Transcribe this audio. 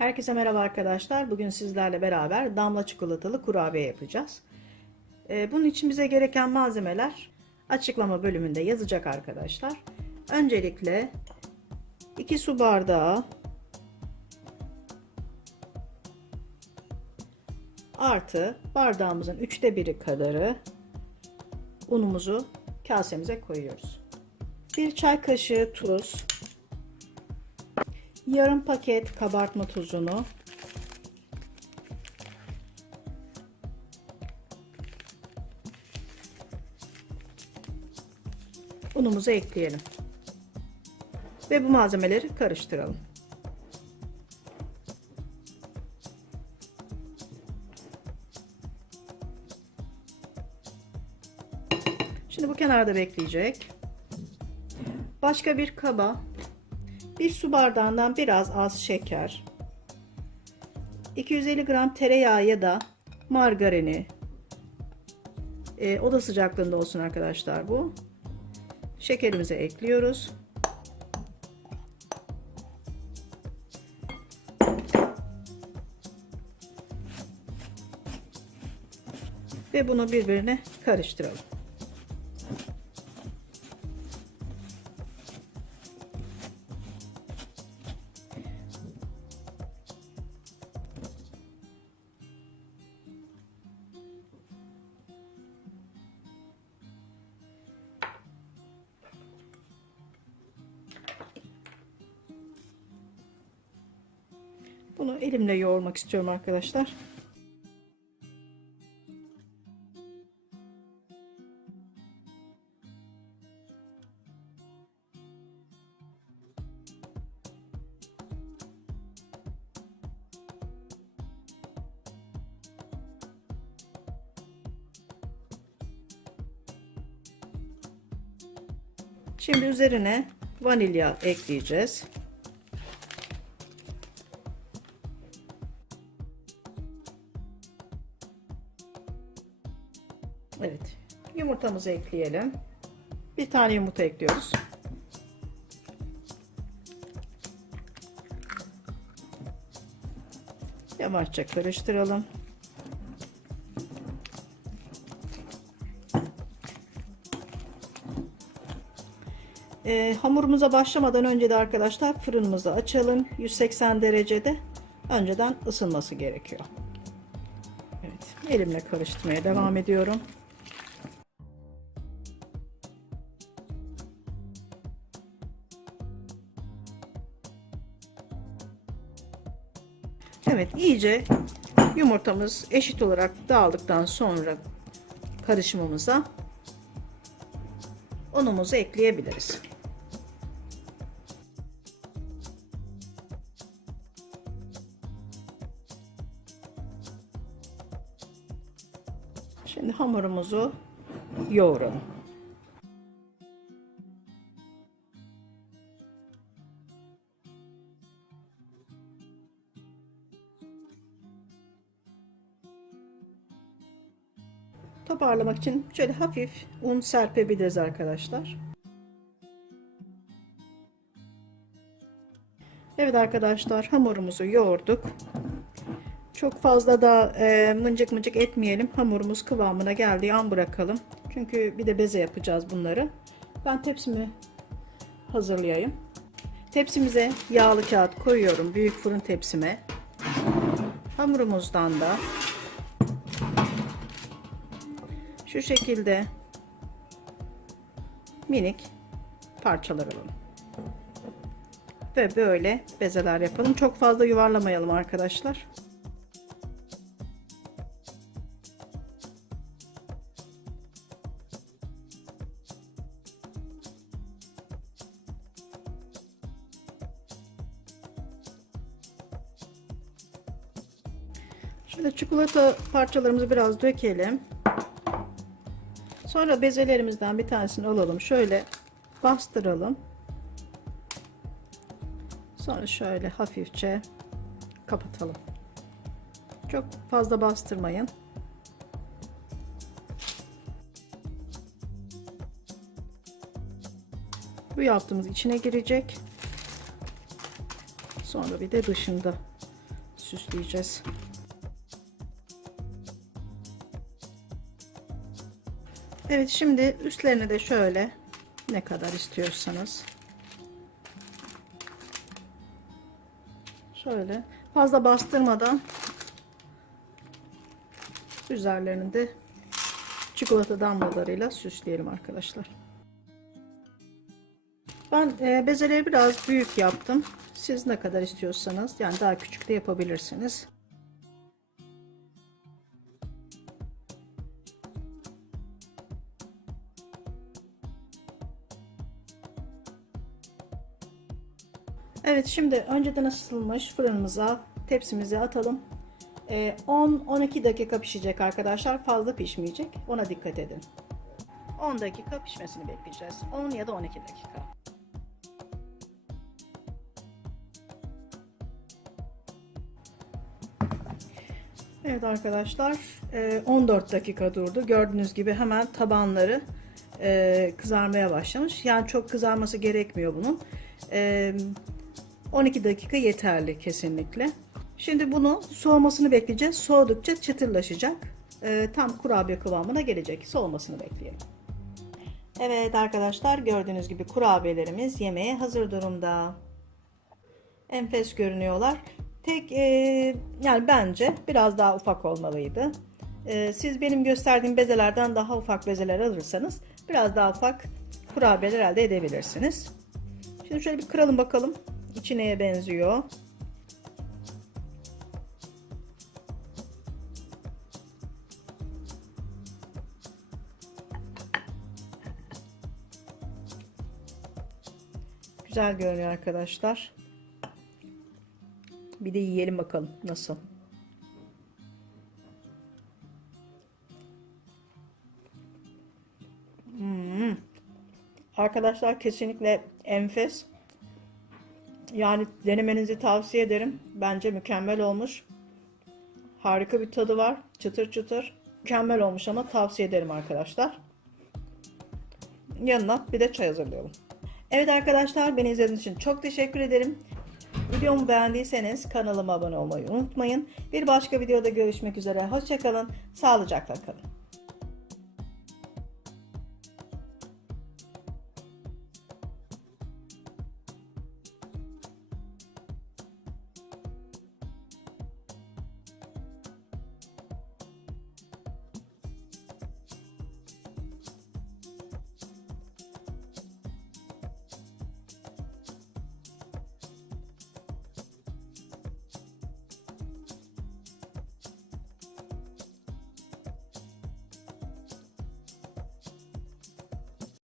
Herkese merhaba arkadaşlar. Bugün sizlerle beraber damla çikolatalı kurabiye yapacağız. Ee, bunun için bize gereken malzemeler açıklama bölümünde yazacak arkadaşlar. Öncelikle 2 su bardağı artı bardağımızın üçte biri kadarı unumuzu kasemize koyuyoruz. 1 çay kaşığı tuz, yarım paket kabartma tuzunu unumuzu ekleyelim. Ve bu malzemeleri karıştıralım. Şimdi bu kenarda bekleyecek. Başka bir kaba bir su bardağından biraz az şeker, 250 gram tereyağı ya da margarini, e, oda sıcaklığında olsun arkadaşlar bu. Şekerimizi ekliyoruz. Ve bunu birbirine karıştıralım. Bunu elimle yoğurmak istiyorum arkadaşlar. Şimdi üzerine vanilya ekleyeceğiz. Evet. Yumurtamızı ekleyelim. Bir tane yumurta ekliyoruz. Yavaşça karıştıralım. Ee, hamurumuza başlamadan önce de arkadaşlar fırınımızı açalım. 180 derecede önceden ısınması gerekiyor. Evet, elimle karıştırmaya devam ediyorum. Evet iyice yumurtamız eşit olarak dağıldıktan sonra karışımımıza unumuzu ekleyebiliriz. Şimdi hamurumuzu yoğuralım. Toparlamak için şöyle hafif un serpebiliriz arkadaşlar. Evet arkadaşlar hamurumuzu yoğurduk. Çok fazla da e, mıncık mıncık etmeyelim. Hamurumuz kıvamına geldiği an bırakalım. Çünkü bir de beze yapacağız bunları. Ben tepsimi hazırlayayım. Tepsimize yağlı kağıt koyuyorum. Büyük fırın tepsime. Hamurumuzdan da şu şekilde minik parçalar alalım. Ve böyle bezeler yapalım. Çok fazla yuvarlamayalım arkadaşlar. Şöyle çikolata parçalarımızı biraz dökelim. Sonra bezelerimizden bir tanesini alalım. Şöyle bastıralım. Sonra şöyle hafifçe kapatalım. Çok fazla bastırmayın. Bu yaptığımız içine girecek. Sonra bir de dışında süsleyeceğiz. Evet şimdi üstlerine de şöyle ne kadar istiyorsanız şöyle fazla bastırmadan üzerlerini de çikolata damlalarıyla süsleyelim arkadaşlar. Ben e, bezeleri biraz büyük yaptım. Siz ne kadar istiyorsanız yani daha küçük de yapabilirsiniz. Evet şimdi önceden ısıtılmış fırınımıza tepsimize atalım. Ee, 10-12 dakika pişecek arkadaşlar. Fazla pişmeyecek. Ona dikkat edin. 10 dakika pişmesini bekleyeceğiz. 10 ya da 12 dakika. Evet arkadaşlar e, 14 dakika durdu. Gördüğünüz gibi hemen tabanları e, kızarmaya başlamış. Yani çok kızarması gerekmiyor bunun. E, 12 dakika yeterli kesinlikle. Şimdi bunu soğumasını bekleyeceğiz. Soğudukça çıtırlaşacak. E, tam kurabiye kıvamına gelecek. Soğumasını bekleyelim. Evet arkadaşlar gördüğünüz gibi kurabiyelerimiz yemeğe hazır durumda. Enfes görünüyorlar. Tek e, yani bence biraz daha ufak olmalıydı. E, siz benim gösterdiğim bezelerden daha ufak bezeler alırsanız biraz daha ufak kurabiyeler elde edebilirsiniz. Şimdi şöyle bir kıralım bakalım. İçi neye benziyor? Güzel görünüyor arkadaşlar. Bir de yiyelim bakalım nasıl. Hmm. Arkadaşlar kesinlikle enfes. Yani denemenizi tavsiye ederim. Bence mükemmel olmuş. Harika bir tadı var. Çıtır çıtır. Mükemmel olmuş ama tavsiye ederim arkadaşlar. Yanına bir de çay hazırlayalım. Evet arkadaşlar beni izlediğiniz için çok teşekkür ederim. Videomu beğendiyseniz kanalıma abone olmayı unutmayın. Bir başka videoda görüşmek üzere. Hoşçakalın. Sağlıcakla kalın.